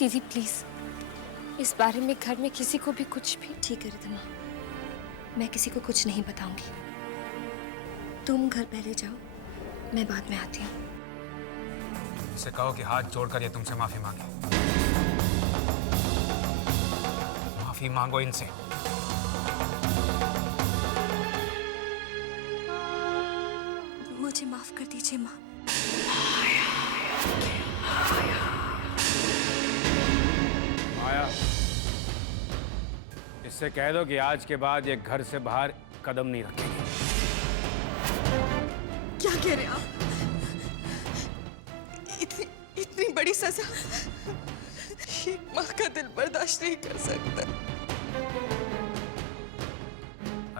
दीदी प्लीज, इस बारे में घर में किसी को भी कुछ भी। ठीक है रिद्धिमा, मैं किसी को कुछ नहीं बताऊंगी। तुम घर पहले जाओ, मैं बाद में आती हूँ। इसे कहो कि हाथ जोड़कर ये तुमसे माफी मांगे। माफी मांगो इनसे। मुझे माफ कर दीजिए माँ। माया, इससे कह दो कि आज के बाद ये घर से बाहर कदम नहीं रखेगी। क्या कह रहे हैं आप? इतनी बड़ी सजा एक माँ का दिल बर्दाश्त नहीं कर सकता।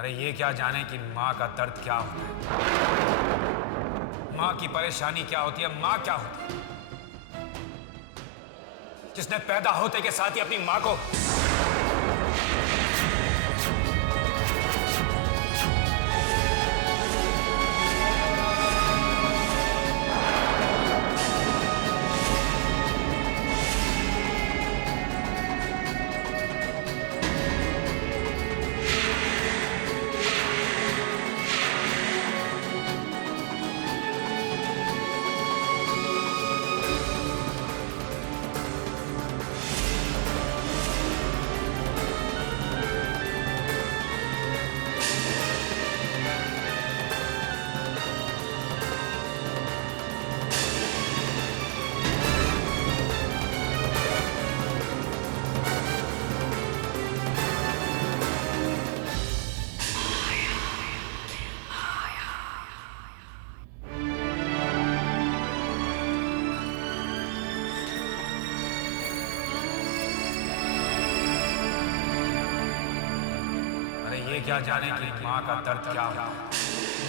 अरे ये क्या जाने कि माँ का दर्द क्या होता है, माँ की परेशानी क्या होती है, माँ क्या होती है, जिसने पैदा होते के साथ ही अपनी माँ को क्या जाने कि माँ का दर्द क्या होता है,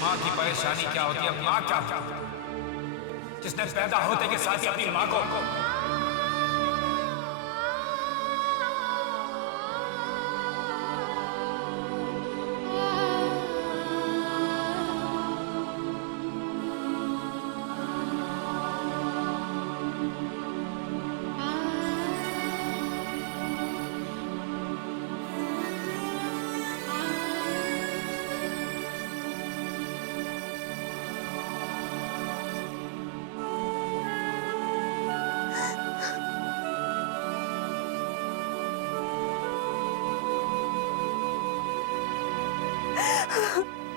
माँ की परेशानी क्या होती है, माँ क्या होती है, जिसने पैदा होते के साथ ही अपनी माँ को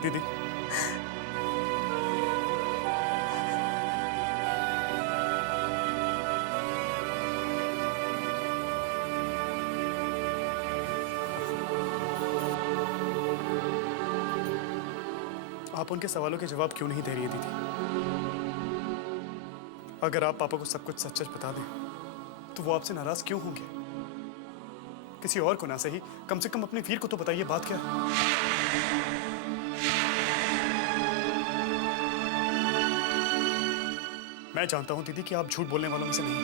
दीदी, आप उनके सवालों के जवाब क्यों नहीं दे रही है दीदी? अगर आप पापा को सब कुछ सच सच बता दें तो वो आपसे नाराज क्यों होंगे? किसी और को ना सही, कम से कम अपने वीर को तो बताइए बात क्या है। मैं जानता हूं दीदी कि आप झूठ बोलने वालों में से नहीं,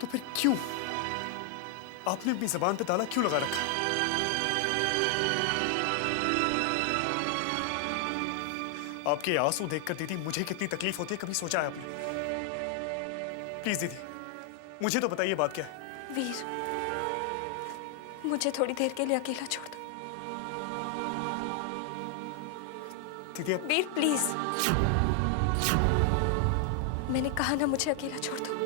तो फिर क्यों आपने अपनी जबान पे ताला क्यों लगा रखा? आपके आंसू देखकर दीदी मुझे कितनी तकलीफ होती है कभी सोचा है आपने? प्लीज दीदी मुझे तो बताइए बात क्या है। वीर, मुझे थोड़ी देर के लिए अकेला छोड़ दो। दीदी वीर प्लीज, मैंने कहा ना मुझे अकेला छोड़ दो।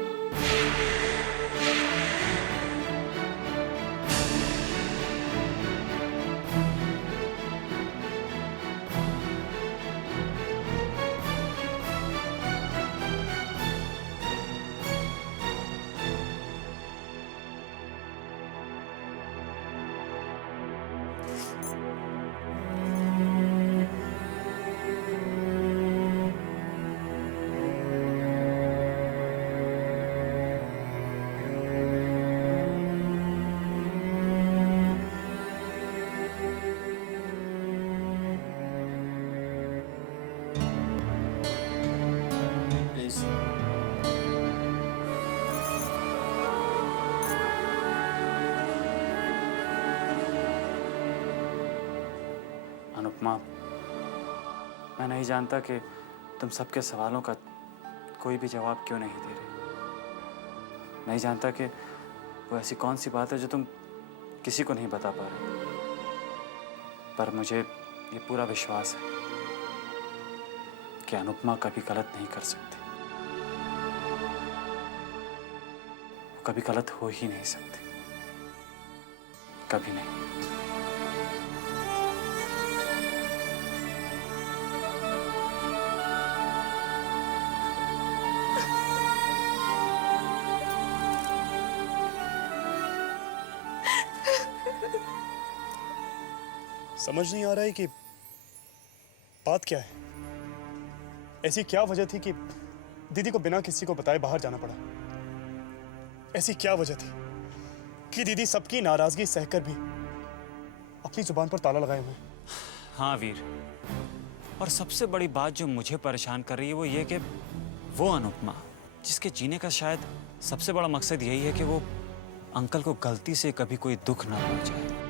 अनुपमा, मैं नहीं जानता कि तुम सबके सवालों का कोई भी जवाब क्यों नहीं दे रहे। नहीं जानता कि वो ऐसी कौन सी बात है जो तुम किसी को नहीं बता पा रहे, पर मुझे ये पूरा विश्वास है कि अनुपमा कभी गलत नहीं कर सकती। वो कभी गलत हो ही नहीं सकती, कभी नहीं। समझ नहीं आ रहा है कि बात क्या है। ऐसी क्या वजह थी कि दीदी को बिना किसी को बताए बाहर जाना पड़ा? ऐसी क्या वजह थी कि दीदी सबकी नाराजगी सहकर भी अपनी जुबान पर ताला लगाए हुए? हाँ वीर, और सबसे बड़ी बात जो मुझे परेशान कर रही है वो ये कि वो अनुपमा जिसके जीने का शायद सबसे बड़ा मकसद यही है कि वो अंकल को गलती से कभी कोई दुख ना पहुंचाए,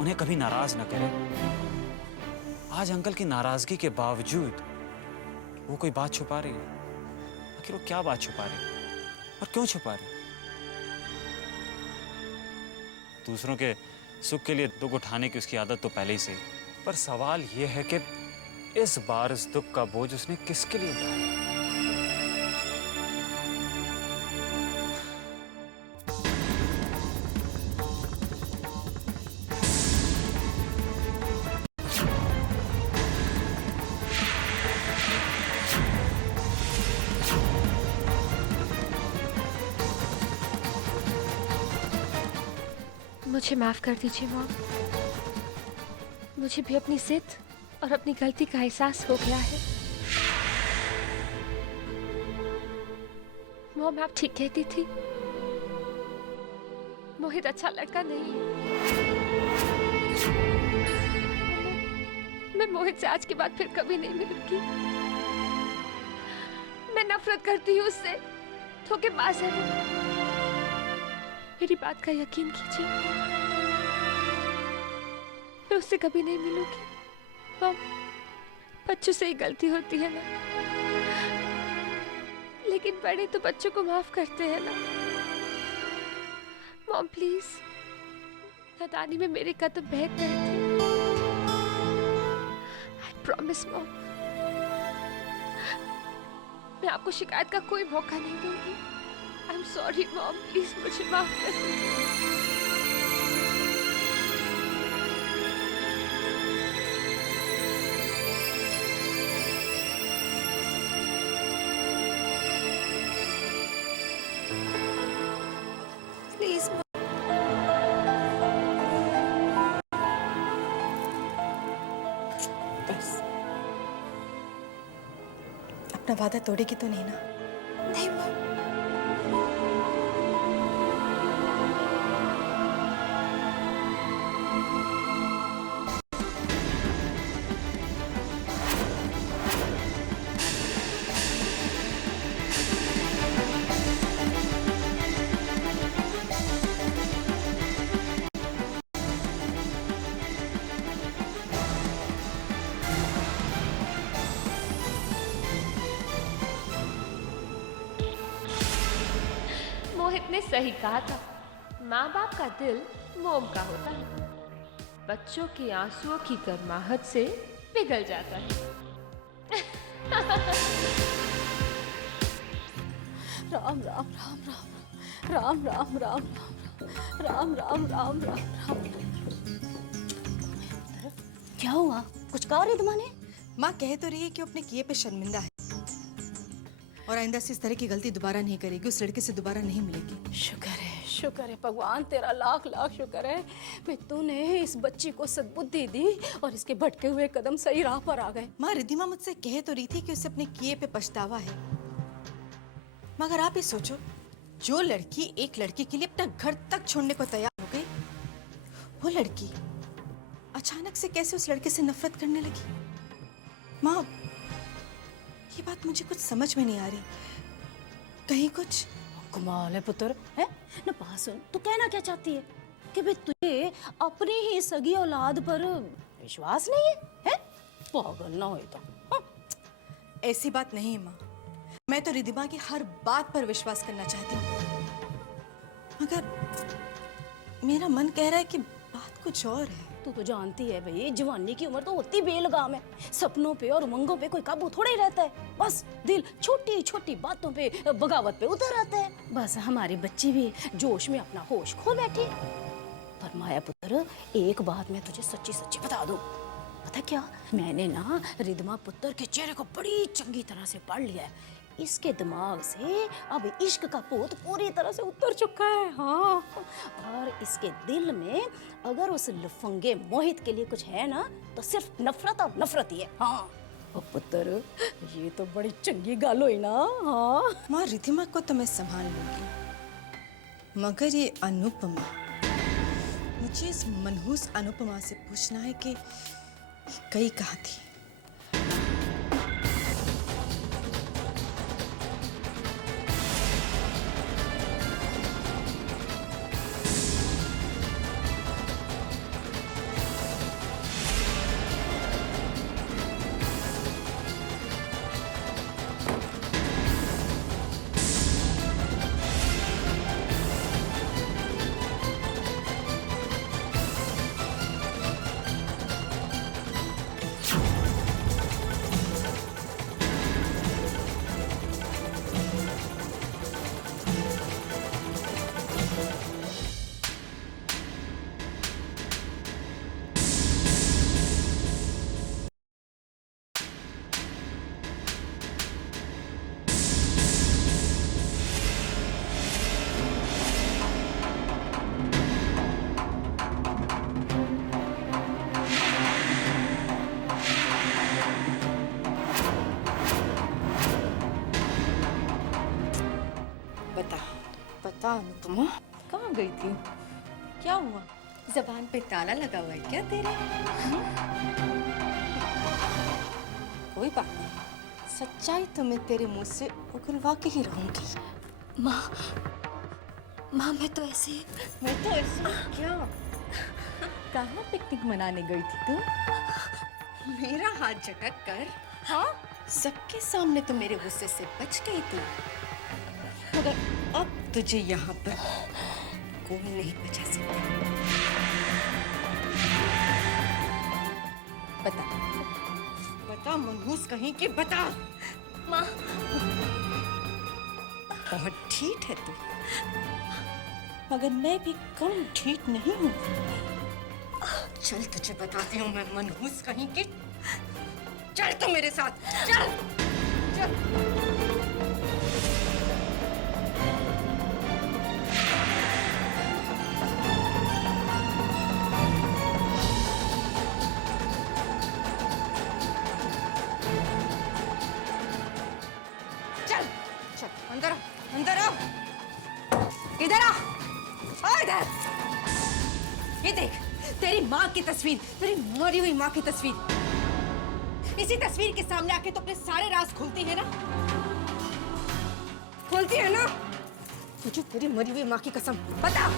उन्हें कभी नाराज न करे। आज अंकल की नाराजगी के बावजूद वो कोई बात छुपा रही है। आखिर वो क्या बात छुपा रही और क्यों छुपा रही? दूसरों के सुख के लिए दुख उठाने की उसकी आदत तो पहले ही से, पर सवाल ये है कि इस बार इस दुख का बोझ उसने किसके लिए उठाया? मुझे माफ कर दीजिए मॉम। मुझे भी अपनी जिद और अपनी गलती का एहसास हो गया है। मॉम, आप ठीक कहती थी, मोहित अच्छा लड़का नहीं है। मैं मोहित से आज के बाद फिर कभी नहीं मिलूंगी। मैं नफरत करती हूँ उससे, धोखेबाज है वो। मेरी बात का यकीन कीजिए, मैं उससे कभी नहीं मिलूंगी। मॉम, बच्चों से ही गलती होती है ना, लेकिन बड़े तो बच्चों को माफ करते हैं ना। मॉम प्लीज, नादानी में मेरे कदम बह गए थे। आई प्रॉमिस मॉम, मैं आपको शिकायत का कोई मौका नहीं दूंगी। I am sorry mom, please मुझे माफ कर दीजिए। प्लीज बस, अपना वादा तोड़ेगी तो नहीं ना? नहीं मॉम। मोहित ने सही कहा था, माँ बाप का दिल मोम का होता है, बच्चों के आंसुओं की गर्माहट से पिघल जाता है। राम राम राम राम राम राम राम राम राम राम राम राम। क्या हुआ? कुछ कहा रिद्धमा ने? माँ कह तो रही है कि वो अपने किए पे शर्मिंदा है और आइंदा से इस तरह की गलती दोबारा नहीं करेगी, उस लड़के से दोबारा नहीं मिलेगी। शुक्र है भगवान, तेरा लाख लाख शुक्र है मैं तूने इस बच्ची को सद्बुद्धि दी और इसके भटके हुए कदम सही राह पर आ गए। माँ, रिद्धिमा मुझसे कह तो रही थी कि उसे अपने किए पे पछतावा है, मगर आप ही सोचो, जो लड़की एक लड़के के लिए अपना घर तक छोड़ने को तैयार हो गई, वो लड़की अचानक से कैसे उस लड़के से नफरत करने लगी। माँ, ये बात मुझे कुछ समझ में नहीं आ रही। कहीं कुछ कमाल है पुत्र, है ना? बात सुन, तू कहना क्या चाहती है कि भाई तुझे अपनी ही सगी औलाद पर विश्वास नहीं है? हैं? पागल ना हो तो। ऐसी बात नहीं है माँ, मैं तो रिधिमा की हर बात पर विश्वास करना चाहती हूँ, मगर मेरा मन कह रहा है कि बात कुछ और है। तू तो जानती है भाई, जवानी की उम्र तो होती बेलगाम है। सपनों पे और उमंगों पे कोई काबू थोड़ा ही रहता है। बस दिल छोटी छोटी बातों पे, बगावत पे उतर आता है। बस हमारी बच्ची भी जोश में अपना होश खो बैठी। पर माया पुत्र, एक बात मैं तुझे सच्ची सच्ची बता दूं। पता क्या, मैंने ना रिधिमा पुत्र के चेहरे को बड़ी चंगी तरह से पढ़ लिया है। इसके दिमाग से अब इश्क का भूत पूरी तरह से उतर चुका है। हाँ, और इसके दिल में अगर उस लफंगे मोहित के लिए कुछ है ना, तो सिर्फ नफरत और नफरत ही है। हाँ और पुत्र, ये तो बड़ी चंगी गाल हुई ना। हाँ माँ, रिधिमा को तो मैं संभाल लूंगी, मगर ये अनुपमा, मुझे इस मनहूस अनुपमा से पूछना है कि गई कहाँ थी। बता अनुपमा, कहाँ गई थी? क्या हुआ? जबान पे ताला लगा हुआ है क्या तेरे? कोई बात नहीं, सच्चाई तो मैं तेरे मुंह से उगलवा के ही रहूंगी। माँ, मैं तो ऐसे क्या? कहाँ पिकनिक मनाने गई थी तू? मेरा हाथ झटक कर। हाँ, सबके सामने तो मेरे गुस्से से बच गई तू, मगर अब तुझे यहाँ पर कोई नहीं बचा सकता। बता मनहूस कहीं के, बता। माँ, बहुत ढीठ है तू, मगर मैं भी कम ढीठ नहीं हूँ। चल तुझे बताती हूँ मैं, मनहूस कहीं की। चल तू मेरे साथ, चल चल। अंदर आ, अंदर आ, इधर आ, इधर। ये देख, तेरी माँ की तस्वीर, तेरी मरी हुई माँ की तस्वीर। इसी तस्वीर के सामने आके तो अपने सारे राज खोलती है ना? खोलती है ना? तुझे तेरी मरी हुई माँ की कसम, बता।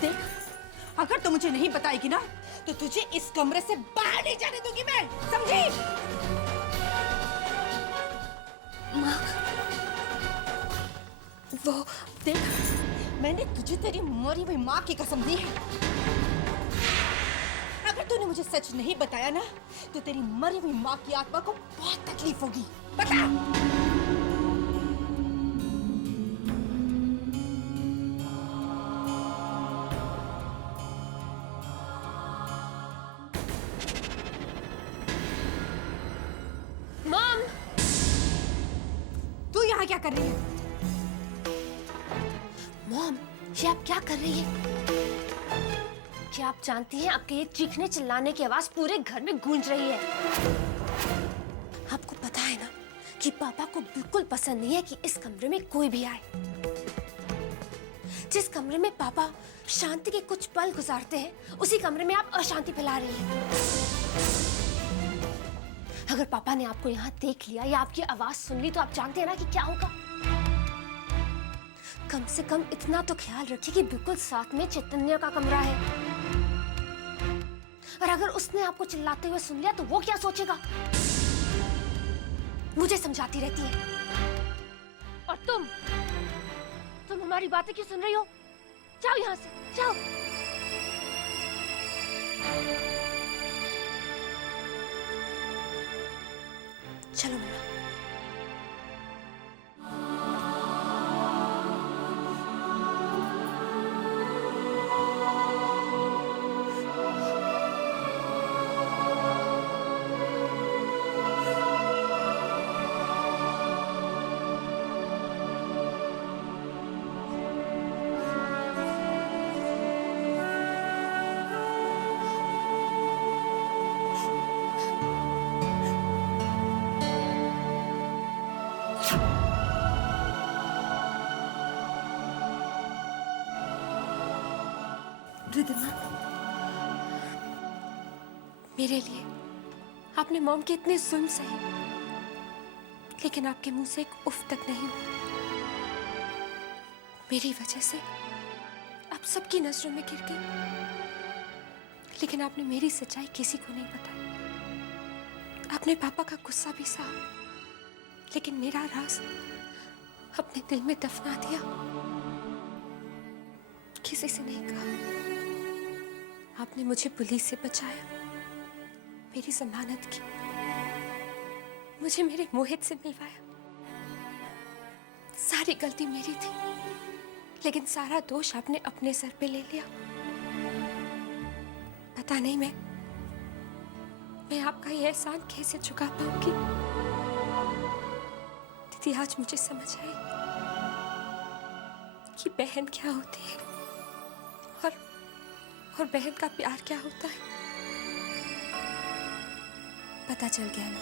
देख, अगर तू मुझे नहीं बताएगी ना, तो तुझे इस कमरे से बाहर नहीं जाने दूंगी मैं, समझी? माँ, वो देख, मैंने तुझे तेरी मरी हुई माँ की कसम दी है। अगर तूने मुझे सच नहीं बताया ना, तो तेरी मरी हुई माँ की आत्मा को बहुत तकलीफ होगी, बता। मॉम, तू यहाँ क्या कर रही है? मॉम, ये आप क्या कर रही है? क्या आप जानती हैं आपके ये चीखने चिल्लाने की आवाज पूरे घर में गूंज रही है? आपको पता है ना कि पापा को बिल्कुल पसंद नहीं है कि इस कमरे में कोई भी आए। जिस कमरे में पापा शांति के कुछ पल गुजारते हैं, उसी कमरे में आप अशांति फैला रही हैं। अगर पापा ने आपको यहाँ देख लिया या आपकी आवाज सुन ली, तो आप जानते हैं ना कि क्या होगा। कम से कम इतना तो ख्याल रखिए कि बिल्कुल साथ में चैतन्य का कमरा है। पर अगर उसने आपको चिल्लाते हुए सुन लिया तो वो क्या सोचेगा? मुझे समझाती रहती है। और तुम हमारी बातें क्यों सुन रही हो? जाओ यहाँ से, जाओ। चलो मम्मा। रिद्धिमा, मेरे लिए आपने मॉम के इतने जुल्म सहे, लेकिन आपके मुंह से एक उफ तक नहीं हुआ। मेरी वजह से आप सबकी नजरों में गिर गई, लेकिन आपने मेरी सच्चाई किसी को नहीं बताई। आपने पापा का गुस्सा भी सहा, लेकिन मेरा राज अपने दिल में दफना दिया, किसी से नहीं कहा। आपने मुझे पुलिस से बचाया, मेरी जमानत की, मुझे मेरे मोहित से मिलवाया। सारी गलती मेरी थी, लेकिन सारा दोष आपने अपने सर पे ले लिया। पता नहीं मैं आपका ये एहसान कैसे चुका पाऊंगी। दीदी, आज मुझे समझ आई कि बहन क्या होती है और बहन का प्यार क्या होता है। पता चल गया ना,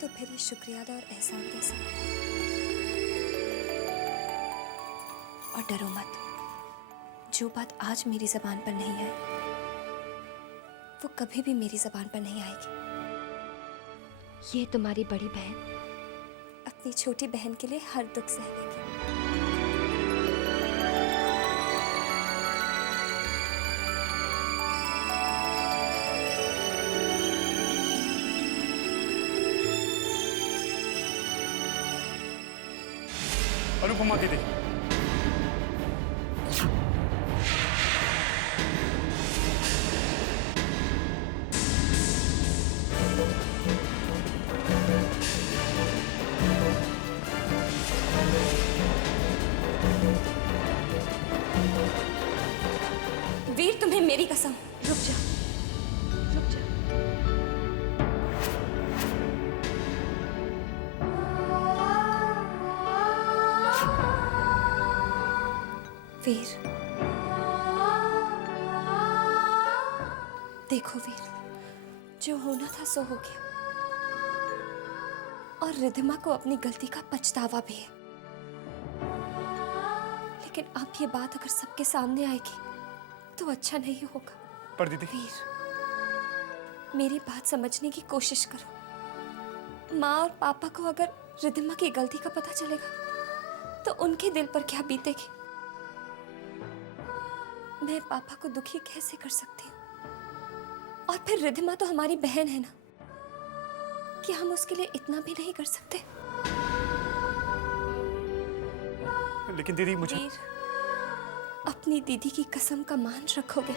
तो फिर ये शुक्रिया अदा और एहसान कैसा? और डरो मत, जो बात आज मेरी जबान पर नहीं आई वो कभी भी मेरी जबान पर नहीं आएगी। ये तुम्हारी बड़ी बहन अपनी छोटी बहन के लिए हर दुख सह लेगी। अनुपमा दीदी, वीर, तुम्हें मेरी कसम। रुक जा, रुक जा। वीर, देखो वीर, जो होना था सो हो गया, और रिद्धिमा को अपनी गलती का पछतावा भी है। लेकिन अब ये बात अगर सबके सामने आएगी तो अच्छा नहीं होगा। पर दीदी, वीर, मेरी बात समझने की कोशिश करो। माँ और पापा को अगर रिद्धिमा की गलती का पता चलेगा तो उनके दिल पर क्या बीतेगी? मैं पापा को दुखी कैसे कर सकती हूँ? और फिर रिद्धिमा तो हमारी बहन है ना, कि हम उसके लिए इतना भी नहीं कर सकते? लेकिन दीदी मुझे... वीर, अपनी दीदी की कसम का मान रखोगे?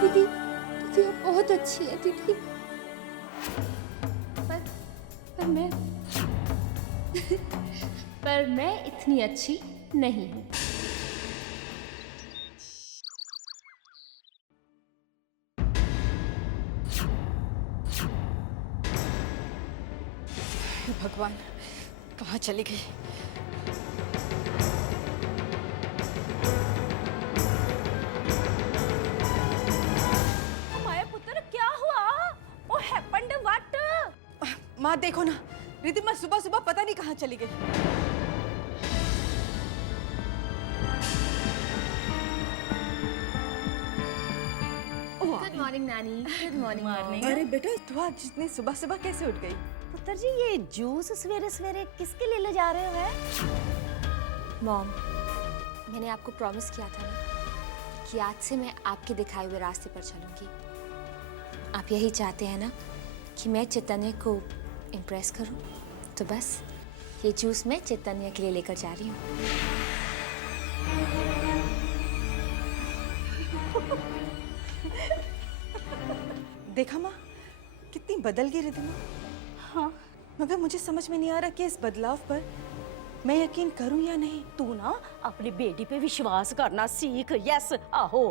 दीदी, दीदी आप बहुत अच्छी है दीदी। पर मैं इतनी अच्छी नहीं हूँ। भगवान, कहाँ चली गई? माया पुत्र, क्या हुआ? What happened? What? माँ देखो ना, रिद्धिमा सुबह सुबह पता नहीं कहाँ चली गई। गुड मॉर्निंग नानी। Good morning. अरे बेटा, तू आज इतनी सुबह सुबह कैसे उठ गई? पुत्र जी, ये जूस सवेरे सवेरे किसके लिए ले जा रहे हो है? मॉम, मैंने आपको प्रॉमिस किया था ना कि आज से मैं आपके दिखाए हुए रास्ते पर चलूंगी। आप यही चाहते हैं ना कि मैं चैतन्य को इम्प्रेस करूं, तो बस ये जूस मैं चैतन्य के लिए लेकर जा रही हूँ। देखा माँ, कितनी बदल गई रिद्धिमा। हाँ, मगर मुझे समझ में नहीं आ रहा कि इस बदलाव पर मैं यकीन करूं या नहीं। तू ना अपनी बेटी पे विश्वास करना सीख। यस, आहो।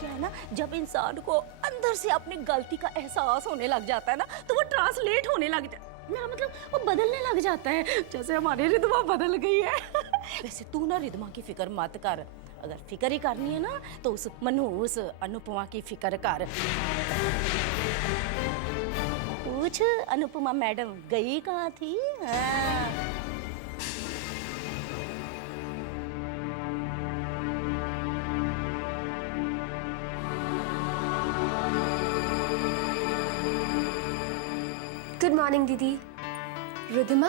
क्या है ना, जब इंसान को अंदर से अपनी गलती का एहसास होने लग जाता है ना, तो वो ट्रांसलेट होने लग जाता है। मेरा मतलब वो बदलने लग जाता है, जैसे हमारी रिद्धिमा बदल गई है। वैसे तू ना रिद्धिमा की फिक्र मत कर। अगर फिक्र ही करनी है ना, तो उस मनहूस अनुपमा की फिक्र कर। पूछ, अनुपमा मैडम गई कहाँ थी? हाँ। गुड मॉर्निंग दीदी। Riddhima,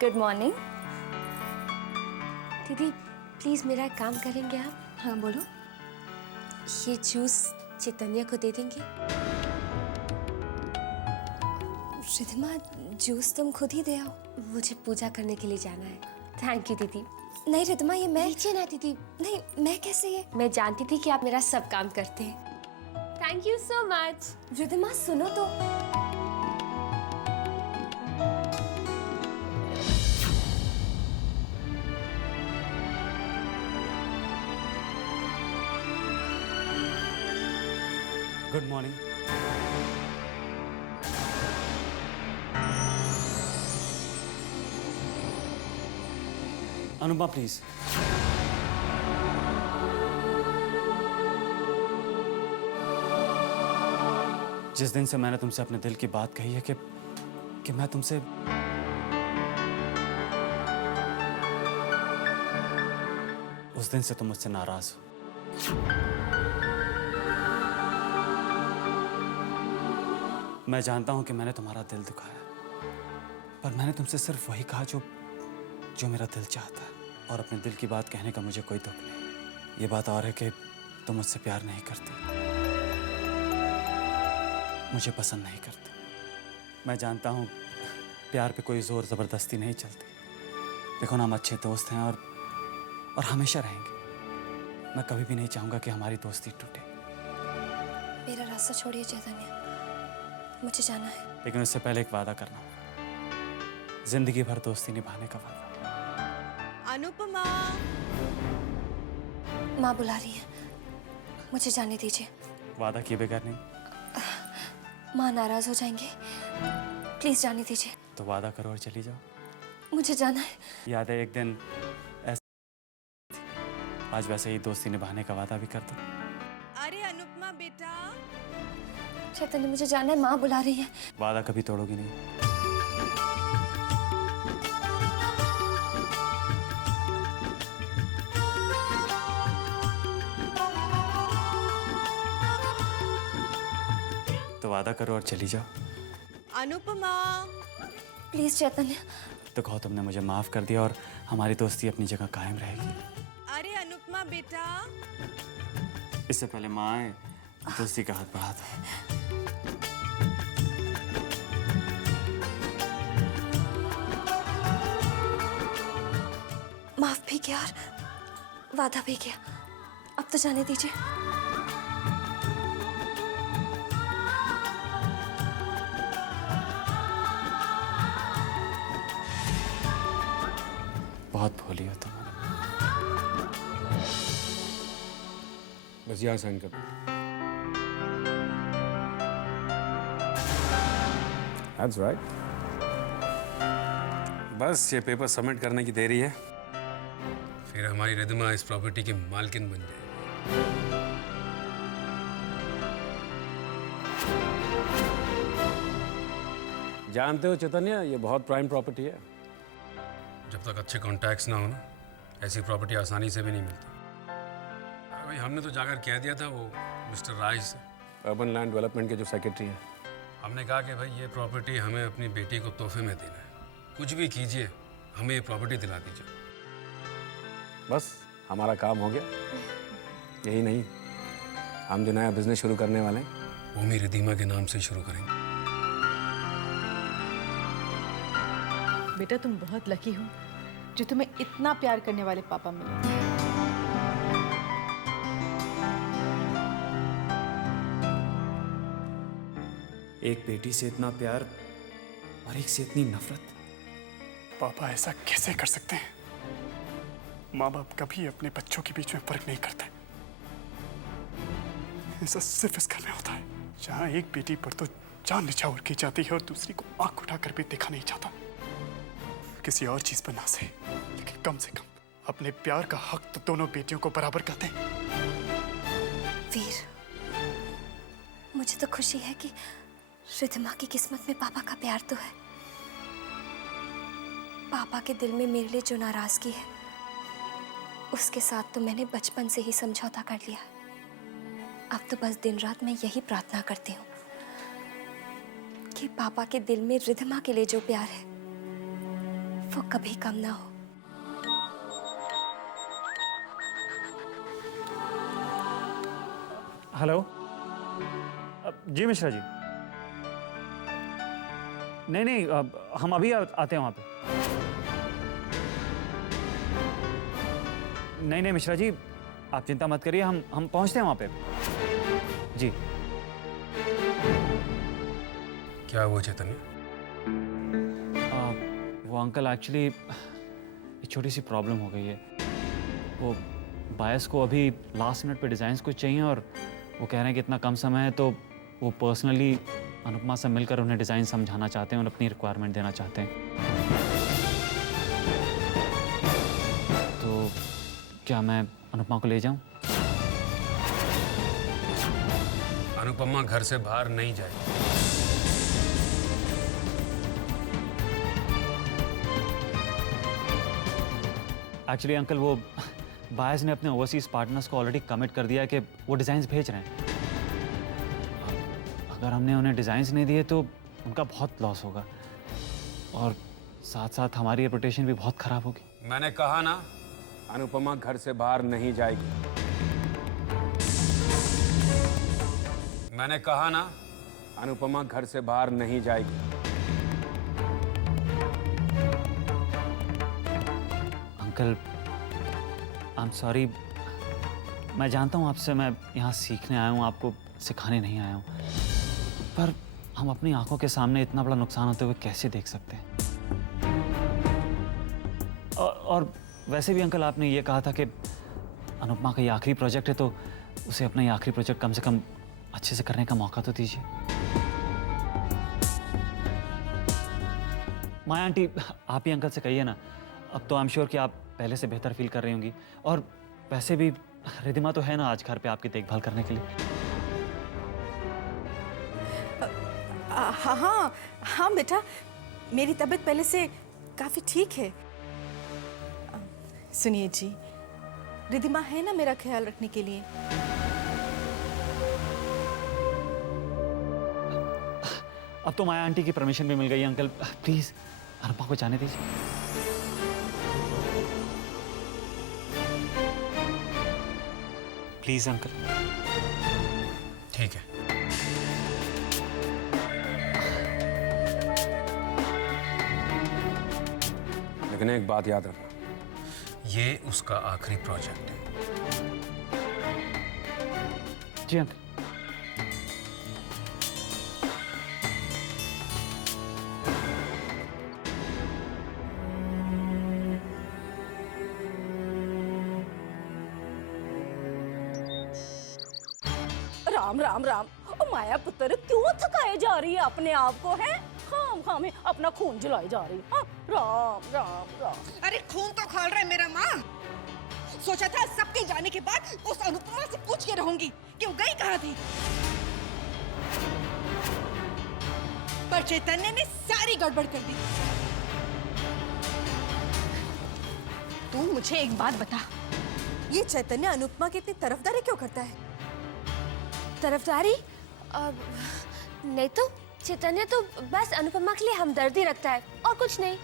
good morning. दीदी प्लीज़ मेरा एक काम करेंगे आप? हाँ बोलो। ये जूस चैतन्य को दे देंगे? रिद्धिमा, जूस तुम खुद ही दे आओ। मुझे पूजा करने के लिए जाना है। थैंक यू दीदी। नहीं रिद्धिमा, ये मैं नीचे ना दीदी। नहीं, मैं कैसे? ये मैं जानती थी कि आप मेरा सब काम करते हैं। Thank you so much. Riddhima सुनो तो। Good morning. अनुपमा प्लीज। जिस दिन से मैंने तुमसे अपने दिल की बात कही है कि मैं तुमसे उस दिन से तुम मुझसे नाराज हो। मैं जानता हूं कि मैंने तुम्हारा दिल दुखाया, पर मैंने तुमसे सिर्फ वही कहा जो मेरा दिल चाहता है, और अपने दिल की बात कहने का मुझे कोई दुख नहीं। ये बात और है कि तुम मुझसे प्यार नहीं करती, मुझे पसंद नहीं करती। मैं जानता हूं प्यार पे कोई जोर जबरदस्ती नहीं चलती। देखो ना, हम अच्छे दोस्त हैं और हमेशा रहेंगे। मैं कभी भी नहीं चाहूंगा कि हमारी दोस्ती टूटे। मेरा रास्ता छोड़िए चैतन्य, मुझे जाना है। लेकिन उससे पहले एक वादा करना होगा, जिंदगी भर दोस्ती निभाने का वादा। अनुपमा, माँ बुला रही है, मुझे जाने दीजिए। वादा किए बगैर नहीं? माँ नाराज हो जाएंगे, प्लीज जाने दीजिए। तो वादा करो और चली जाओ। मुझे जाना है। याद है एक दिन ऐसा, आज वैसे ही दोस्ती निभाने का वादा भी कर दो। अरे अनुपमा बेटा। चैतन्य मुझे जाना है, माँ बुला रही है। वादा कभी तोड़ोगी नहीं। तो वादा करो और चली जाओ। अनुपमा। प्लीज चैतन्य। तो कहो तुमने मुझे माफ कर दिया और हमारी दोस्ती अपनी जगह कायम रहेगी। अरे अनुपमा बेटा। इससे पहले माँ आए, दोस्ती का हाथ बढ़ा दो। माफ भी किया और वादा भी किया, अब तो जाने दीजिए। बहुत भोली हो तुम। बस यहाँ साइन कर दो। That's right. बस ये पेपर सबमिट करने की देरी है, फिर हमारी रिद्धिमा इस प्रॉपर्टी की मालकिन बन जाएगी। जानते हो चैतन्य, ये बहुत प्राइम प्रॉपर्टी है। जब तक अच्छे कॉन्टैक्ट्स ना हो ना, ऐसी प्रॉपर्टी आसानी से भी नहीं मिलती। भाई हमने तो जाकर कह दिया था वो मिस्टर राय से, अर्बन लैंड डेवलपमेंट के जो सेक्रेटरी हैं। हमने कहा कि भाई ये प्रॉपर्टी हमें अपनी बेटी को तोहफे में देना है, कुछ भी कीजिए हमें ये प्रॉपर्टी दिला दीजिए। बस हमारा काम हो गया। यही नहीं, हम जो नया बिजनेस शुरू करने वाले हैं वो भी रिधिमा के नाम से शुरू करेंगे। बेटा तुम बहुत लकी हो जो तुम्हें इतना प्यार करने वाले पापा मिले। एक बेटी से इतना प्यार और एक से इतनी नफरत। पापा ऐसा कैसे कर सकते हैं? माँ बाप कभी अपने बच्चों के बीच में फर्क नहीं करते। ऐसा सिर्फ इस घर में होता है जहाँ एक बेटी पर तो जान निछावर की जाती है और दूसरी को आंख उठाकर भी देखा नहीं जाता। किसी और चीज पर ना से, लेकिन कम से कम अपने प्यार का हक तो दोनों बेटियों को बराबर करते हैं। वीर, मुझे तो खुशी है कि रिधिमा की किस्मत में पापा का प्यार तो है। पापा के दिल में मेरे लिए जो नाराजगी है, उसके साथ तो मैंने बचपन से ही समझौता कर लिया। अब तो बस दिन रात मैं यही प्रार्थना करती हूँ कि पापा के दिल में रिधिमा के लिए जो प्यार है वो कभी कम ना हो। हेलो जी मिश्रा जी। नहीं, हम अभी आते हैं वहाँ पे। नहीं मिश्रा जी, आप चिंता मत करिए, हम पहुँचते हैं वहाँ पे। जी। क्या हुआ चैतन्य? वो अंकल एक्चुअली एक छोटी सी प्रॉब्लम हो गई है। वो बायस को अभी लास्ट मिनट पे डिज़ाइंस कुछ चाहिए और वो कह रहे हैं कि इतना कम समय है, तो वो पर्सनली अनुपमा से मिलकर उन्हें डिज़ाइन समझाना चाहते हैं और अपनी रिक्वायरमेंट देना चाहते हैं। तो क्या मैं अनुपमा को ले जाऊं? अनुपमा घर से बाहर नहीं जाएगी। एक्चुअली अंकल, वो बायस ने अपने ओवरसीज पार्टनर्स को ऑलरेडी कमिट कर दिया है कि वो डिज़ाइंस भेज रहे हैं। अगर हमने उन्हें डिज़ाइंस नहीं दिए तो उनका बहुत लॉस होगा और साथ साथ हमारी रेपुटेशन भी बहुत ख़राब होगी। मैंने कहा ना, अनुपमा घर से बाहर नहीं जाएगी। मैंने कहा ना, अनुपमा घर से बाहर नहीं जाएगी। Uncle, I am sorry. मैं जानता हूँ आपसे, मैं यहाँ सीखने आया हूँ, आपको सिखाने नहीं आया हूँ, पर हम अपनी आंखों के सामने इतना बड़ा नुकसान होते हुए कैसे देख सकते हैं? और वैसे भी अंकल, आपने ये कहा था कि अनुपमा का ये आखिरी प्रोजेक्ट है, तो उसे अपना ये आखिरी प्रोजेक्ट कम से कम अच्छे से करने का मौका तो दीजिए। माया आंटी, आप ही अंकल से कहिए ना। अब तो आई एम श्योर कि आप पहले से बेहतर फील कर रही होंगी, और वैसे भी रिधिमा तो है ना आज घर पे आपकी देखभाल करने के लिए। हाँ बेटा, मेरी तबीयत पहले से काफी ठीक है। सुनिए जी, रिधिमा है ना मेरा ख्याल रखने के लिए। अब तो माया आंटी की परमिशन भी मिल गई है अंकल, प्लीज अनुपमा को जाने दीजिए। Please uncle. ठीक है। लेकिन एक बात याद रखना, ये उसका आखिरी प्रोजेक्ट है। जी अंकल। राम राम राम। ओ माया पुत्र, क्यों थकाए जा रही है अपने आप को? है खाम खामे अपना खून जलाई जा रही है। हाँ, राम राम राम। अरे खून तो खोल रहे मेरा माँ। सोचा था सबके जाने के बाद उस अनुपमा से पूछ के रहूंगी कि वो गई कहाँ थी। पर चैतन्य ने सारी गड़बड़ कर दी। तू मुझे एक बात बता, ये चैतन्य अनुपमा की इतनी तरफदारी क्यों करता है? तरफदारी? नहीं तो चैतन्य तो बस अनुपमा के लिए हमदर्दी रखता है और कुछ नहीं।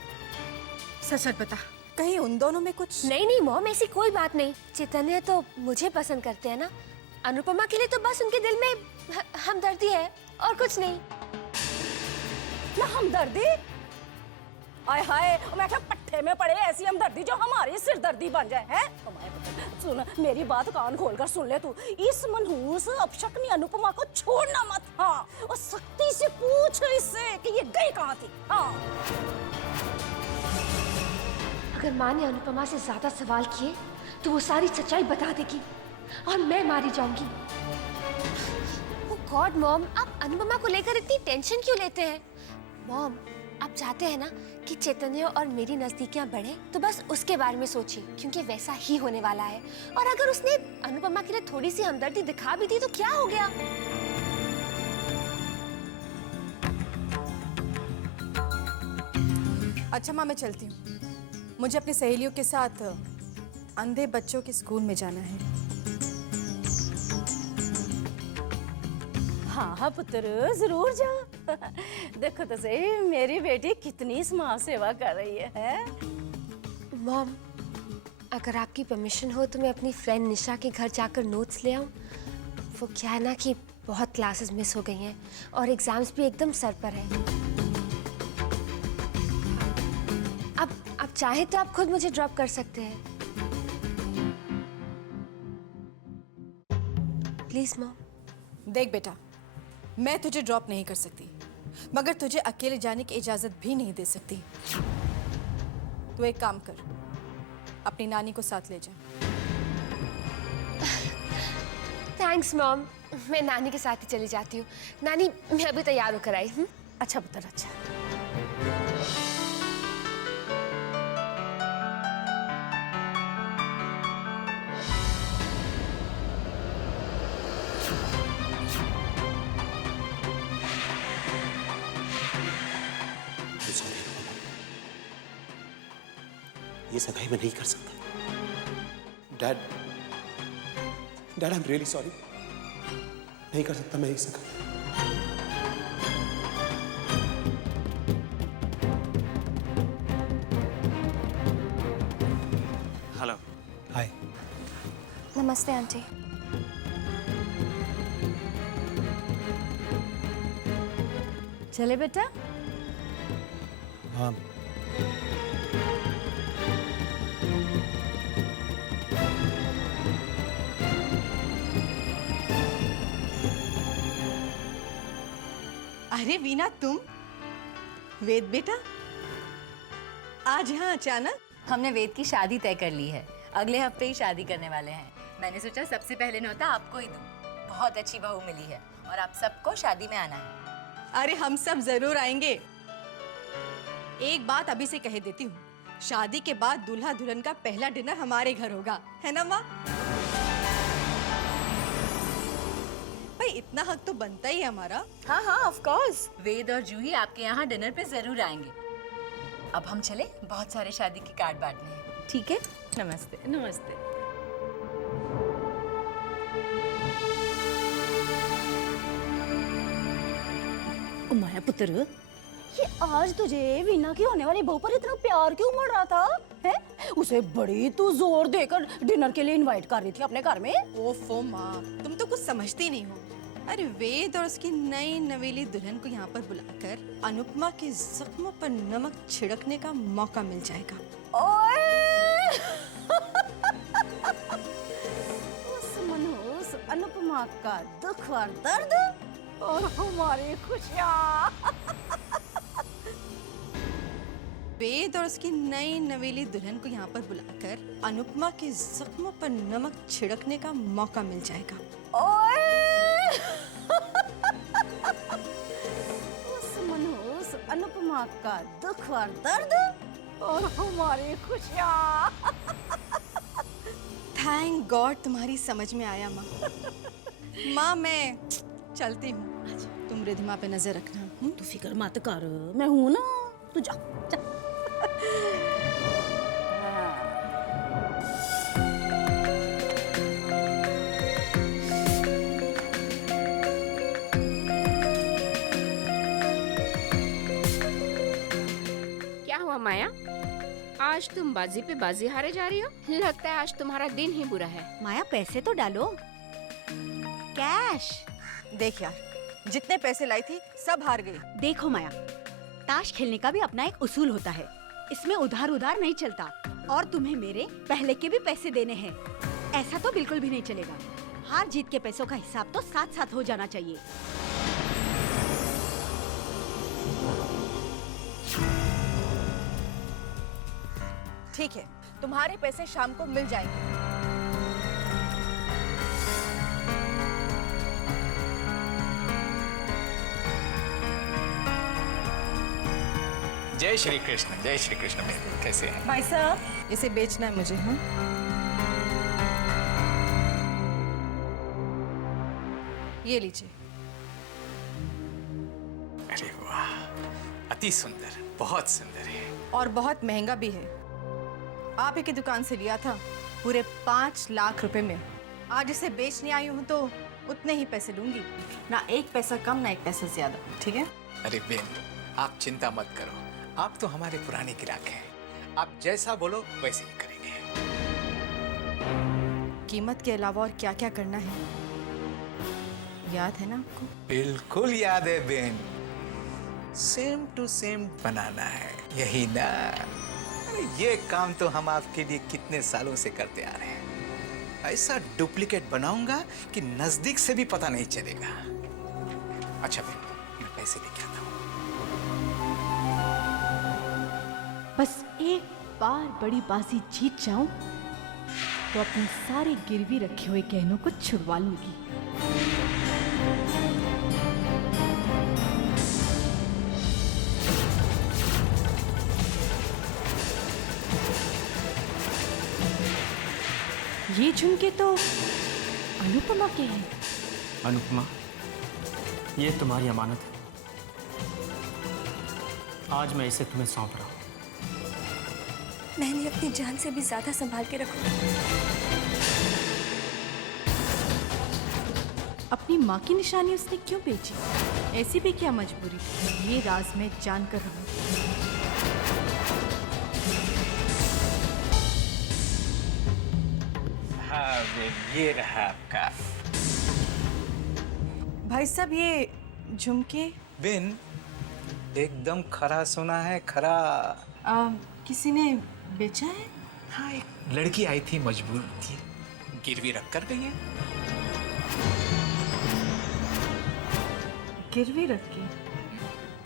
सच सच बता, कहीं उन दोनों में कुछ? नहीं मॉम, ऐसी कोई बात नहीं। चैतन्य तो मुझे पसंद करते हैं ना, अनुपमा के लिए तो बस उनके दिल में हमदर्दी है और कुछ नहीं। ना हमदर्दी? आय हाय, मैं क्या पट्टे में पड़े ऐसी हमदर्दी जो हमारी सिरदर्दी बन जाए हैं? सुन, मेरी बात कान खोलकर सुन ले तू। इस मनहूस अपशक्नी अनुपमा को छोड़ना मत। हाँ, और सख्ती से पूछ इससे कि ये गई कहाँ थी। हाँ। अगर माँ ने अनुपमा से ज्यादा सवाल किए तो वो सारी सच्चाई बता देगी और मैं मारी जाऊंगी। ओह गॉड मॉम, आप अनुपमा को लेकर इतनी टेंशन क्यों लेते हैं? मॉम, आप चाहते हैं ना कि चैतन्य और मेरी नजदीकियां बढ़े, तो बस उसके बारे में सोचिए, क्योंकि वैसा ही होने वाला है। और अगर उसने अनुपमा के लिए थोड़ी सी हमदर्दी दिखा भी दी तो क्या हो गया? अच्छा माँ, मैं चलती हूँ। मुझे अपनी सहेलियों के साथ अंधे बच्चों के स्कूल में जाना है। हाँ पुत्र, जरूर जा। देखो तो सही, मेरी बेटी कितनी समाज सेवा कर रही है? मॉम, अगर आपकी परमिशन हो तो मैं अपनी फ्रेंड निशा के घर जाकर नोट्स ले आऊं। वो क्या है ना कि बहुत क्लासेस मिस हो गई हैं और एग्जाम्स भी एकदम सर पर है। अब आप चाहे तो आप खुद मुझे ड्रॉप कर सकते हैं। Please mom. देख बेटा, मैं तुझे ड्रॉप नहीं कर सकती, मगर तुझे अकेले जाने की इजाजत भी नहीं दे सकती। तू एक काम कर, अपनी नानी को साथ ले जा। थैंक्स मॉम, मैं नानी के साथ ही चली जाती हूँ। नानी, मैं अभी तैयार होकर आई हूँ। अच्छा पुत्र, अच्छा। ये सगाई मैं नहीं कर सकता। Dad, I am really sorry. नहीं कर सकता मैं ये सगाई। हेलो। हाय। नमस्ते आंटी। चले बेटा। हाँ। अरे वीना, तुम? वेद बेटा, आज यहाँ अचानक? हमने वेद की शादी तय कर ली है। अगले हफ्ते ही शादी करने वाले हैं। मैंने सोचा सबसे पहले न्योता आपको ही दूं। बहुत अच्छी बहू मिली है और आप सबको शादी में आना है। अरे हम सब जरूर आएंगे। एक बात अभी से कह देती हूँ, शादी के बाद दूल्हा दुल्हन का पहला डिनर हमारे घर होगा, है ना माँ? भाई इतना हक तो बनता ही है हमारा। हाँ हाँ, ऑफ कोर्स। वेद और जूही आपके यहाँ डिनर पे जरूर आएंगे। अब हम चले, बहुत सारे शादी के कार्ड बांटने हैं। ठीक है, नमस्ते। नमस्ते। माया पुत्र, ये आज तुझे वीना की होने वाली बहू पर इतना प्यार क्यों उमड़ रहा था? है? उसे बड़ी तू जोर देकर डिनर के लिए इनवाइट कर रही थी अपने घर में। ओफो माँ, तुम तो कुछ समझती नहीं हो। अरे वेद और उसकी नई नवेली दुल्हन को यहाँ पर बुलाकर अनुपमा के जख्मों पर नमक छिड़कने का मौका मिल जाएगा। ओए! उस मनहूस अनुपमा का दुख और दर्द और हमारी खुशियाँ। वेद और उसकी नई नवेली दुल्हन को यहाँ पर बुलाकर अनुपमा के जख्मों पर नमक छिड़कने का मौका मिल जाएगा। ओए! उस मनहूस अनुपमा का दुख और दर्द और हमारी खुशियाँ। थैंक गॉड तुम्हारी समझ में आया माँ। माँ मैं चलती हूँ, तुम रिधिमा पे नजर रखना। तू फिक्र मत कर, मैं हूं ना, तू जा जा। क्या हुआ माया, आज तुम बाजी पे बाजी हारे जा रही हो? लगता है आज तुम्हारा दिन ही बुरा है। माया पैसे तो डालो, कैश। देख यार, जितने पैसे लाई थी सब हार गई। देखो माया, ताश खेलने का भी अपना एक उसूल होता है, इसमें उधार उधार नहीं चलता। और तुम्हें मेरे पहले के भी पैसे देने हैं, ऐसा तो बिल्कुल भी नहीं चलेगा। हार जीत के पैसों का हिसाब तो साथ साथ हो जाना चाहिए। ठीक है, तुम्हारे पैसे शाम को मिल जाएंगे। जय श्री कृष्ण, जय श्री कृष्ण। कैसे हैं? भाई साहब, इसे बेचना है मुझे। हाँ, ये लीजिए। अरे वाह, अति सुंदर, बहुत सुंदर है। और बहुत महंगा भी है। आप ही की दुकान से लिया था, पूरे 5 लाख रुपए में। आज इसे बेचने आई हूँ तो उतने ही पैसे लूंगी, ना एक पैसा कम ना एक पैसा ज्यादा। ठीक है? अरे बेन, आप चिंता मत करो, आप तो हमारे पुराने ग्राहक हैं। आप जैसा बोलो वैसे ही करेंगे। कीमत के अलावा और क्या क्या करना है याद है ना आपको? बिल्कुल याद है बेन, सेम टू सेम बनाना है, यही ना? अरे ये काम तो हम आपके लिए कितने सालों से करते आ रहे हैं। ऐसा डुप्लीकेट बनाऊंगा कि नजदीक से भी पता नहीं चलेगा। अच्छा बेन, मैं पैसे लेके आता हूँ। बस एक बार बड़ी बाजी जीत जाऊं तो अपने सारे गिरवी रखे हुए गहनों को छुड़वा लूंगी। ये झुमके तो अनुपमा के हैं। अनुपमा, ये तुम्हारी अमानत है। आज मैं इसे तुम्हें सौंप रहा हूं। मैंने अपनी जान से भी ज्यादा संभाल के रखा। अपनी माँ की निशानी उसने क्यों बेची? ऐसी भी क्या मजबूरी? ये राज मैं जान कर रहूं। हाँ बेन, ये रहा आपका। भाई साहब, ये झुमके बेन एकदम खरा सोना है, खरा। किसी ने बेचा है? हाँ, एक लड़की आई थी, मजबूर थी, गिरवी रख कर गई है। गिरवी रख के?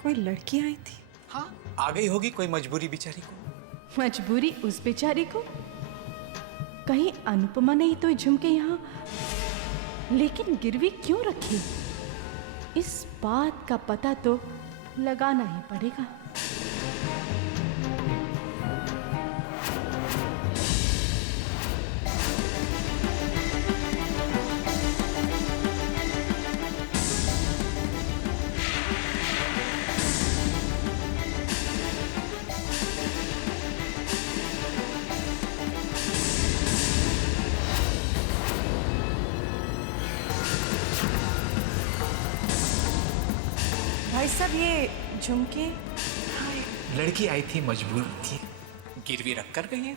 कोई लड़की आई थी? हाँ, आ गई होगी कोई मजबूरी बेचारी को। मजबूरी उस बेचारी को? कहीं अनुपमा ने ही तो झुमके यहाँ, लेकिन गिरवी क्यों रखी? इस बात का पता तो लगाना ही पड़ेगा। भाई साहब, ये झुमके? लड़की आई थी, मजबूर थी, गिरवी रख कर गई है।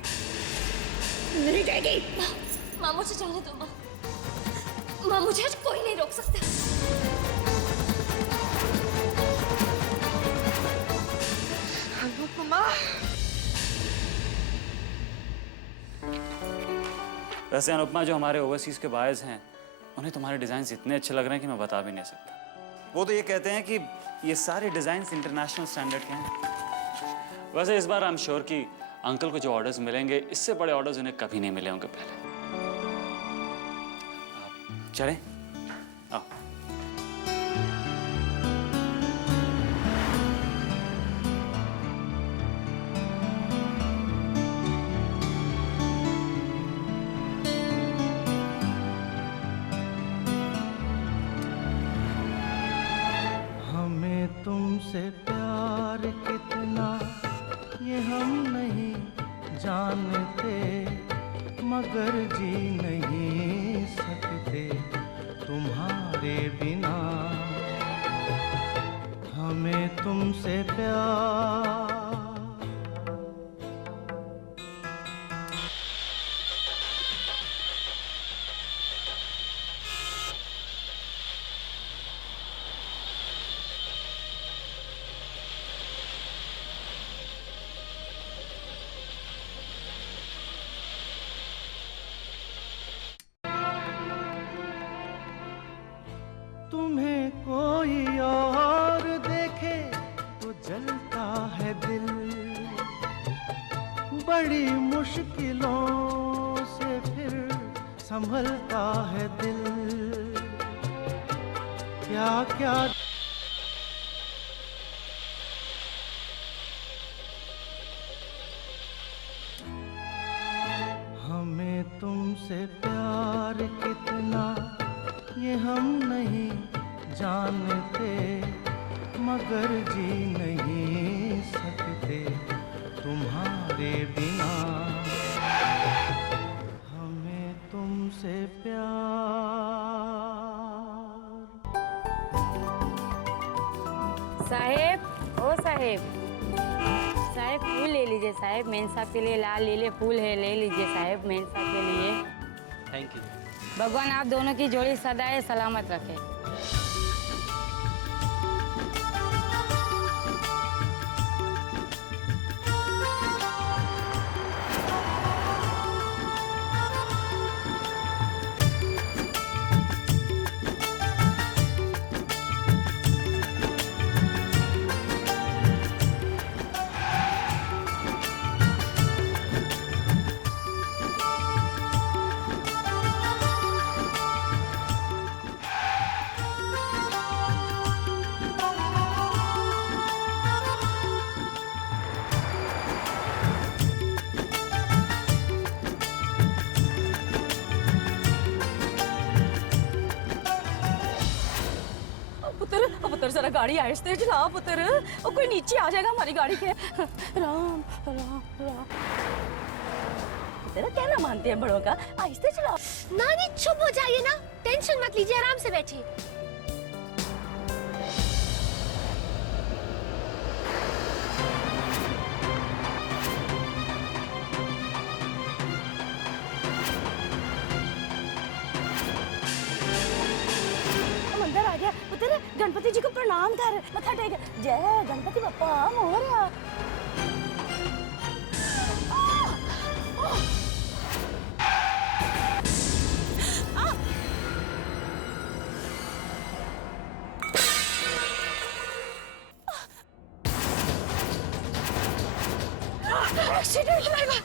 नहीं जाएगी। माँ मुझे जाने दो। माँ, मुझे आज कोई नहीं रोक सकता। अनुपमा। वैसे अनुपमा, जो हमारे ओवरसीज के बायर्स हैं, उन्हें तुम्हारे डिजाइन इतने अच्छे लग रहे हैं कि मैं बता भी नहीं सकता। वो तो ये कहते हैं कि ये सारे डिजाइन इंटरनेशनल स्टैंडर्ड के हैं। वैसे इस बार आई एम श्योर कि अंकल को जो ऑर्डर्स मिलेंगे, इससे बड़े ऑर्डर्स उन्हें कभी नहीं मिले होंगे पहले। चलें? आओ। हमें तुम तुमसे प्यार कितना ये हम नहीं जानते, मगर जी नहीं सकते तुम्हारे बिना। हमें तुमसे प्यार तुम्हें कोई और देखे तो जलता है दिल, बड़ी मुश्किलों से फिर संभलता है दिल। क्या क्या हमें तुमसे प्यार कितना ये हम नहीं जानते, मगर जी नहीं सकते तुम्हारे बिना। हमें तुमसे प्यार। साहेब, ओ साहेब, साहेब फूल ले लीजिए साहेब, मेन साहब के लिए लाल लीले फूल है, ले लीजिए साहेब मेन साहब के लिए। Thank you. भगवान आप दोनों की जोड़ी सदा सलामत रखे। पुत्र जरा गाड़ी आहिस्ते चला पुत्र, और कोई नीचे आ जाएगा हमारी गाड़ी के। राम राम राम। तेरा कहना मानते हैं बड़ों का, आहिस्ते चला। नानी चुप हो जाइए ना, टेंशन मत लीजिए, आराम से बैठिए। गणपति जी को प्रणाम कर, मत्था टेक। जय गणपति बप्पा मोरया। एक्सीडेंट हो गया।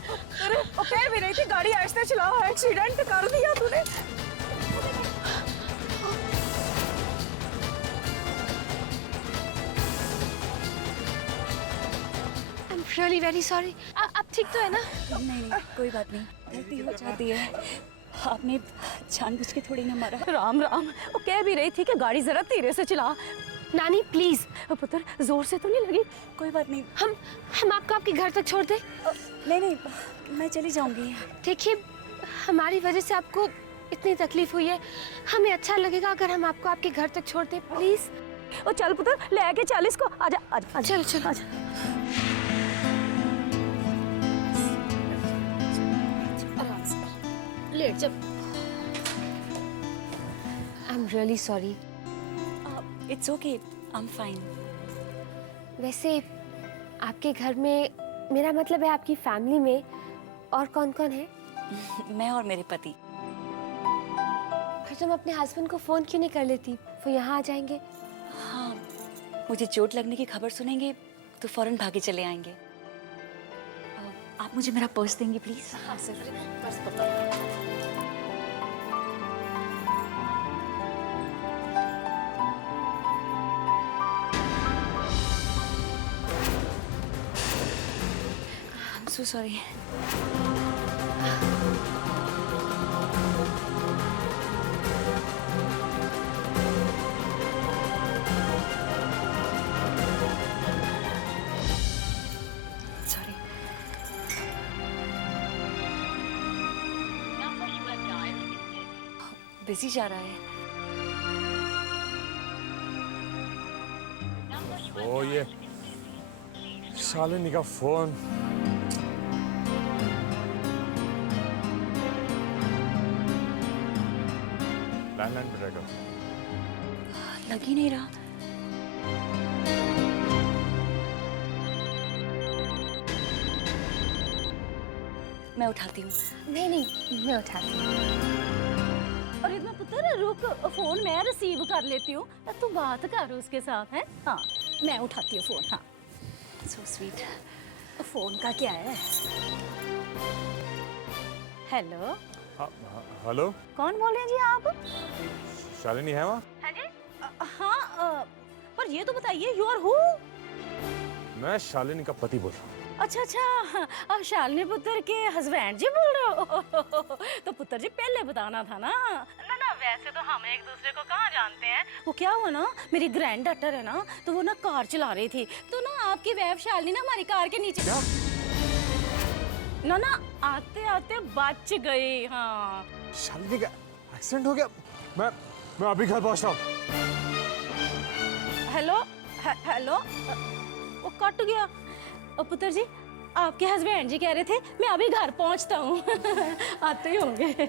अरे कह भी रही थी गाड़ी आहिस्ते चलाओ, एक्सीडेंट कर दिया तूने। Really very sorry. आप ठीक तो है ना? नहीं कोई बात नहीं, गलती हो जाती है। आपने जानबूझ के थोड़ी ना मारा। राम राम। वो कह भी रही थी कि गाड़ी जरा धीरे से चला। नानी प्लीज। पुत्र जोर से तो नहीं लगी? कोई बात नहीं, हम आपको आपके घर तक छोड़ दें? नहीं मैं चली जाऊंगी। देखिए हमारी वजह से आपको इतनी तकलीफ हुई है, हमें अच्छा लगेगा अगर हम आपको आपके घर तक छोड़ दें, प्लीज। ओ चल पुत्र, ले आके चल इसको। आजा चलो चलो आजा। लेट जब। I am really sorry. It's okay, I am fine. वैसे आपके घर में, मेरा मतलब है आपकी फैमिली में और कौन कौन है? मैं और मेरे पति। फिर तुम अपने हस्बैंड को फोन क्यों नहीं कर लेती, वो यहाँ आ जाएंगे। हाँ, मुझे चोट लगने की खबर सुनेंगे तो फौरन भागे चले आएंगे। आप मुझे मेरा पर्स देंगी प्लीज? हाँ sir, purse I'm so sorry. Busy जा रहा है। ओ ये शालिनी का फोन। लैंडलाइन पे रहेगा। लग ही नहीं रहा। मैं उठाती हूँ। नहीं नहीं, मैं उठाती हूँ। अरे इतना पुत्र रुक, फोन मैं रिसीव कर लेती हूँ, तू बात कर उसके साथ है। हाँ मैं उठाती हूँ फोन। हाँ सो स्वीट। फोन का क्या है? हेलो हेलो, कौन बोल रहे हैं जी आप? शालिनी है वहाँ? हाँ जी। हाँ पर ये तो बताइए यू आर हु? मैं शालिनी का पति बोल रहा हूँ। अच्छा अच्छा, आप शालिनी पुत्र के हस्बैंड जी बोल रहे हो? तो पुत्र जी पहले बताना था ना। ना ना वैसे तो हम एक दूसरे को कहाँ जानते हैं। वो क्या हुआ ना, मेरी ग्रैंड डॉटर है ना, तो वो ना कार चला रही थी, तो ना आपकी वाइफ शालिनी ना हमारी कार के नीचे क्या? ना ना आते आते बच गई। हाँ शालिनी का एक्सीडेंट हो गया। मैं अभी घर पहुँच रहा हूँ। हेलो हेलो, वो कट गया। पुत्र जी आपके हस्बैंड जी कह रहे थे मैं अभी घर पहुंचता हूँ। आते ही होंगे।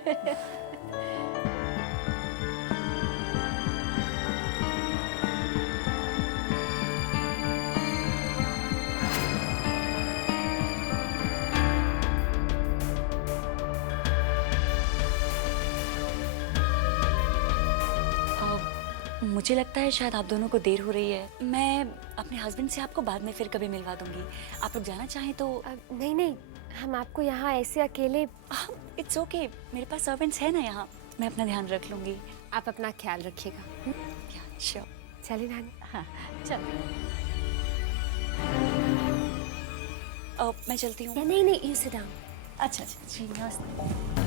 मुझे लगता है शायद आप दोनों को देर हो रही है। मैं अपने हस्बैंड से आपको बाद में फिर कभी मिलवा दूंगी। आप लोग जाना चाहें तो। नहीं नहीं, हम आपको यहाँ ऐसे अकेले। इट्स ओके, मेरे पास सर्वेंट्स है ना यहाँ, मैं अपना ध्यान रख लूंगी। आप अपना ख्याल रखिएगा। श्योर। चलिए नानी। हाँ चलो। मैं चलती हूँ। नहीं नहीं, यू सिट डाउन। अच्छा अच्छा जी नमस्ते।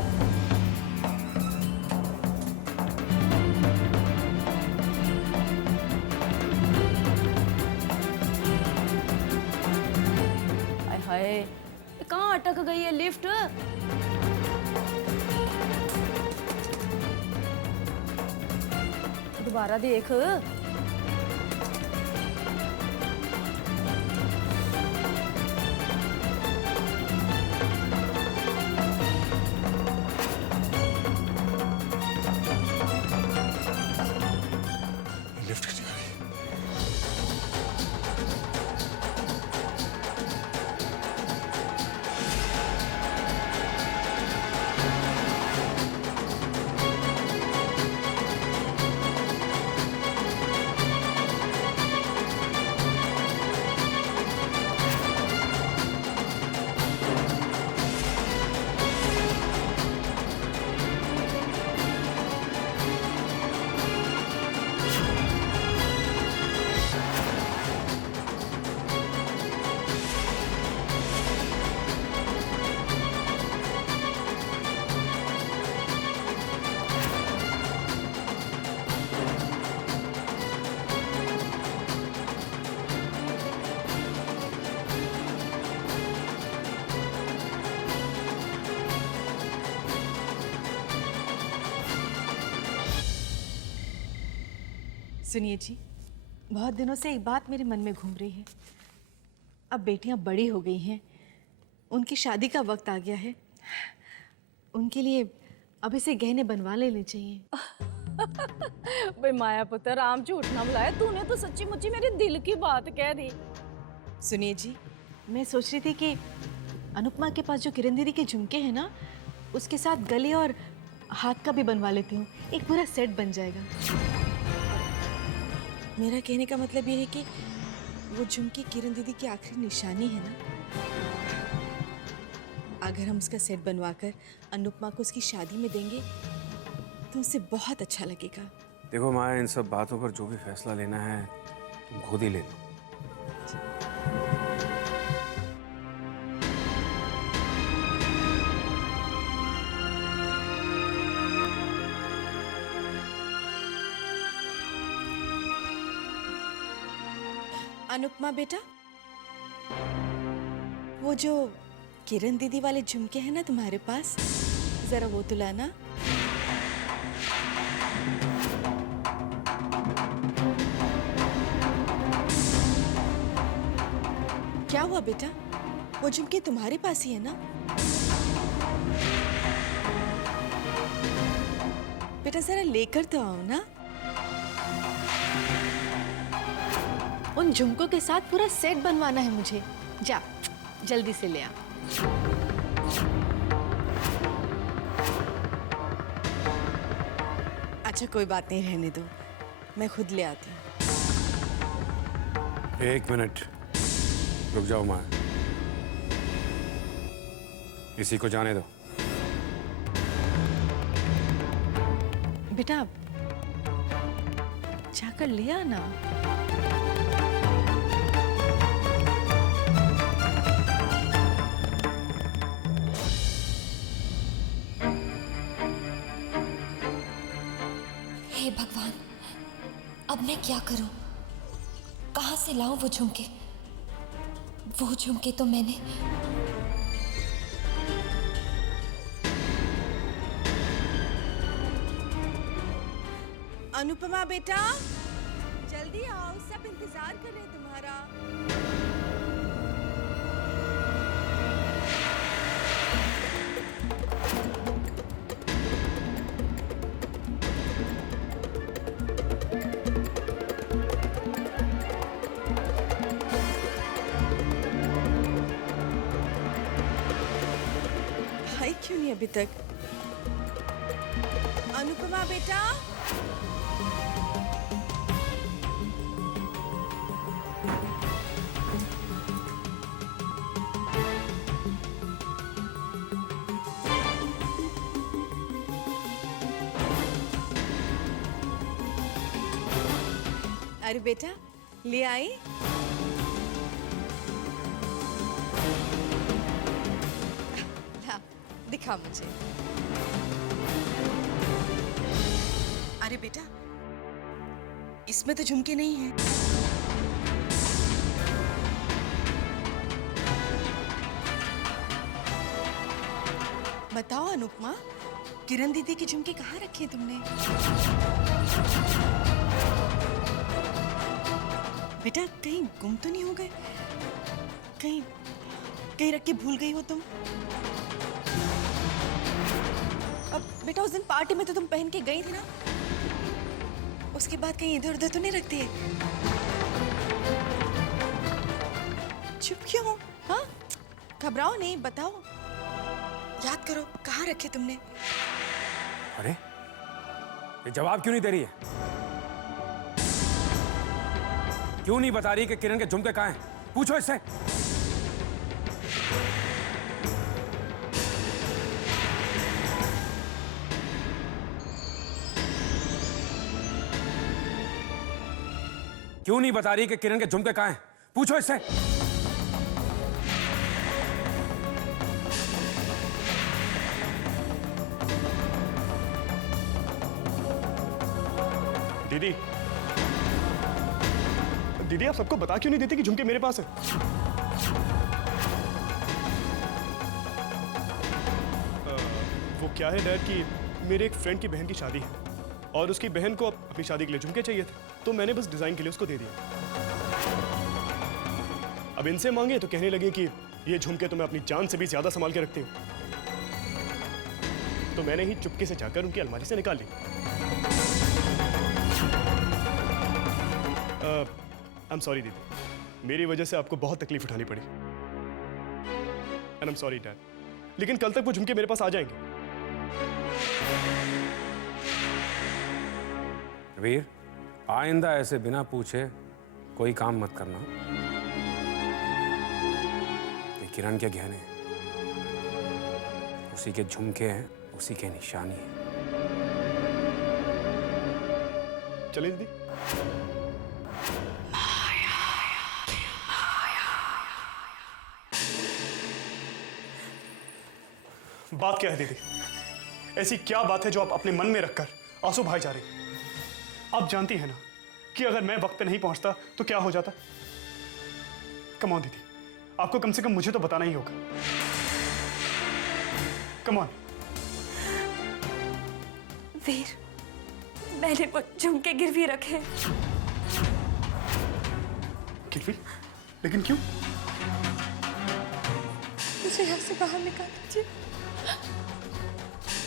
हाय कहाँ अटक गई है लिफ्ट? दोबारा देख। लिफ्ट क्यों आ रही है? सुनिए जी, बहुत दिनों से एक बात मेरे मन में घूम रही है। अब बेटियां बड़ी हो गई हैं, उनकी शादी का वक्त आ गया है। उनके लिए अब इसे गहने बनवा लेने चाहिए। भाई माया पुत्र राम झूठ ना बुलाया, तूने तो सच्ची मुच्ची मेरे दिल की बात कह दी। सुनिए जी, मैं सोच रही थी कि अनुपमा के पास जो किरण दीदी के झुमके हैं ना, उसके साथ गले और हाथ का भी बनवा लेती हूँ। एक पूरा सेट बन जाएगा। मेरा कहने का मतलब ये है कि वो झुमकी किरण दीदी की आखिरी निशानी है ना। अगर हम उसका सेट बनवाकर अनुपमा को उसकी शादी में देंगे तो उसे बहुत अच्छा लगेगा। देखो माया, इन सब बातों पर जो भी फैसला लेना है तुम खुद ही ले लो। अनुपमा बेटा, वो जो किरण दीदी वाले झुमके हैं ना तुम्हारे पास, जरा वो तो लाना। क्या हुआ बेटा? वो झुमके तुम्हारे पास ही है ना? बेटा जरा लेकर तो आओ ना। उन झुमकों के साथ पूरा सेट बनवाना है मुझे। जा जल्दी से ले आ। अच्छा कोई बात नहीं, रहने दो, मैं खुद ले आती हूँ। 1 मिनट रुक जाओ माँ, इसी को जाने दो। बेटा जाकर ले आना। हे भगवान, अब मैं क्या करूं? कहां से लाऊं वो झुमके? वो झुमके तो मैंने अनुपमा बेटा जल्दी आओ, सब इंतजार कर रहे हैं तुम्हारा। भाई क्यों नहीं अभी तक? अनुपमा बेटा अरे बेटा ले आई। हाँ, दिखा मुझे। अरे बेटा इसमें तो झुमके नहीं है। बताओ अनुपमा, किरण दीदी के झुमके कहाँ रखे तुमने? बेटा कहीं गुम तो नहीं हो गए? कहीं कहीं रख के भूल गई हो तुम? अब बेटा उस दिन पार्टी में तो तुम पहन के गई थी ना, उसके बाद कहीं इधर उधर तो नहीं रखती है? चुप क्यों हो? हाँ घबराओ नहीं, बताओ, याद करो कहाँ रखे तुमने? अरे ये जवाब क्यों नहीं दे रही है? क्यों नहीं बता रही कि किरण के झुमके कहाँ हैं? पूछो इससे। क्यों नहीं बता रही कि किरण के झुमके कहाँ हैं? पूछो इससे। दीदी दीदी आप सबको बता क्यों नहीं देती कि झुमके मेरे पास है? वो क्या है डैड कि मेरे एक फ्रेंड की बहन की शादी है और उसकी बहन को अपनी शादी के लिए झुमके चाहिए थे, तो मैंने बस डिजाइन के लिए उसको दे दिया। अब इनसे मांगे तो कहने लगे कि ये झुमके तो मैं अपनी जान से भी ज्यादा संभाल के रखती हूँ, तो मैंने ही चुपके से जाकर उनकी अलमारी से निकाल ली। आई एम सॉरी दीदी, मेरी वजह से आपको बहुत तकलीफ उठानी पड़ी। And I am sorry dad, लेकिन कल तक वो झुमके मेरे पास आ जाएंगे। वीर, आइंदा ऐसे बिना पूछे कोई काम मत करना। ये किरण के गहने हैं, उसी के झुमके हैं, उसी के निशानी हैं। चलिए दीदी। बात क्या है दीदी? ऐसी क्या बात है जो आप अपने मन में रखकर आंसू बहाए जा रही? आप जानती हैं ना कि अगर मैं वक्त पे नहीं पहुंचता तो क्या हो जाता। कम ऑन दीदी, आपको कम से कम मुझे तो बताना ही होगा। Come on. वीर, मैंने वो झुमके गिरवी रखे। गिरवी? लेकिन क्यों? मुझे यहाँ से बाहर निकाल दीजिए।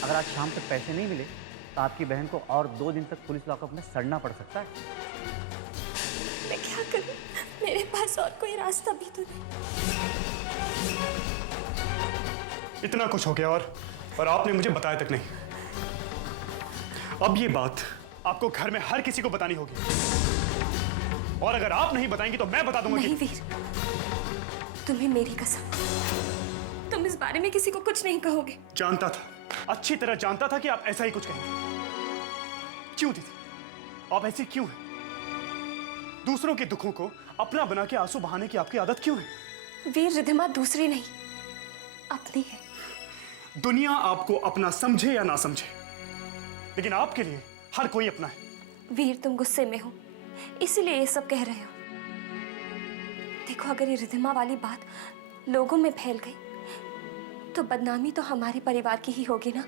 अगर आज शाम तक पैसे नहीं मिले तो आपकी बहन को और 2 दिन तक पुलिस लॉकअप में सड़ना पड़ सकता है। मैं क्या करूं? मेरे पास और कोई रास्ता भी तो नहीं। इतना कुछ हो गया और आपने मुझे बताया तक नहीं। अब ये बात आपको घर में हर किसी को बतानी होगी, और अगर आप नहीं बताएंगी तो मैं बता दूंगा। नहीं वीर, तुम्हें मेरी कसम, तुम इस बारे में किसी को कुछ नहीं कहोगे। जानता था, अच्छी तरह जानता था कि आप ऐसा ही कुछ कहेंगे। क्यों दीदी, आप ऐसी क्यों हैं? दूसरों के दुखों को अपना बना के आंसू बहाने की आपकी आदत क्यों है? वीर, रिधिमा दूसरी नहीं, अपनी है। दुनिया आपको अपना समझे या ना समझे, लेकिन आपके लिए हर कोई अपना है। वीर, तुम गुस्से में हो, इसीलिए ये सब कह रहे हो। देखो, अगर ये रिधिमा वाली बात लोगों में फैल गई तो बदनामी तो हमारे परिवार की ही होगी ना।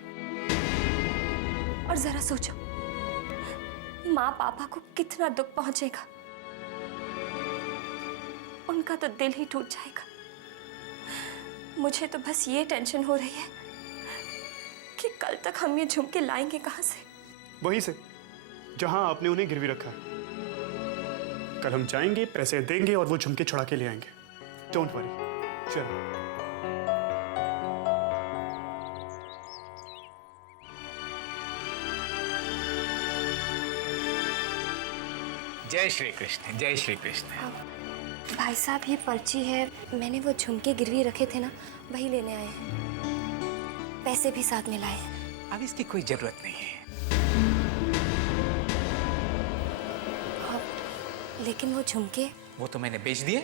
और जरा सोचो, माँ पापा को कितना दुख पहुंचेगा, उनका तो दिल ही टूट जाएगा। मुझे तो बस ये टेंशन हो रही है कि कल तक हम ये झुमके लाएंगे कहां से? वहीं से जहां आपने उन्हें गिरवी रखा है। कल हम जाएंगे, पैसे देंगे और वो झुमके छुड़ा के ले आएंगे। Don't worry. चलो। जय श्री कृष्ण, जय श्री कृष्ण। भाई साहब, ये पर्ची है, मैंने वो झुमके गिरवी रखे थे ना, वही लेने आए हैं। पैसे भी साथ में लाए हैं। अब इसकी कोई जरूरत नहीं है। लेकिन वो झुमके, वो तो मैंने बेच दिए।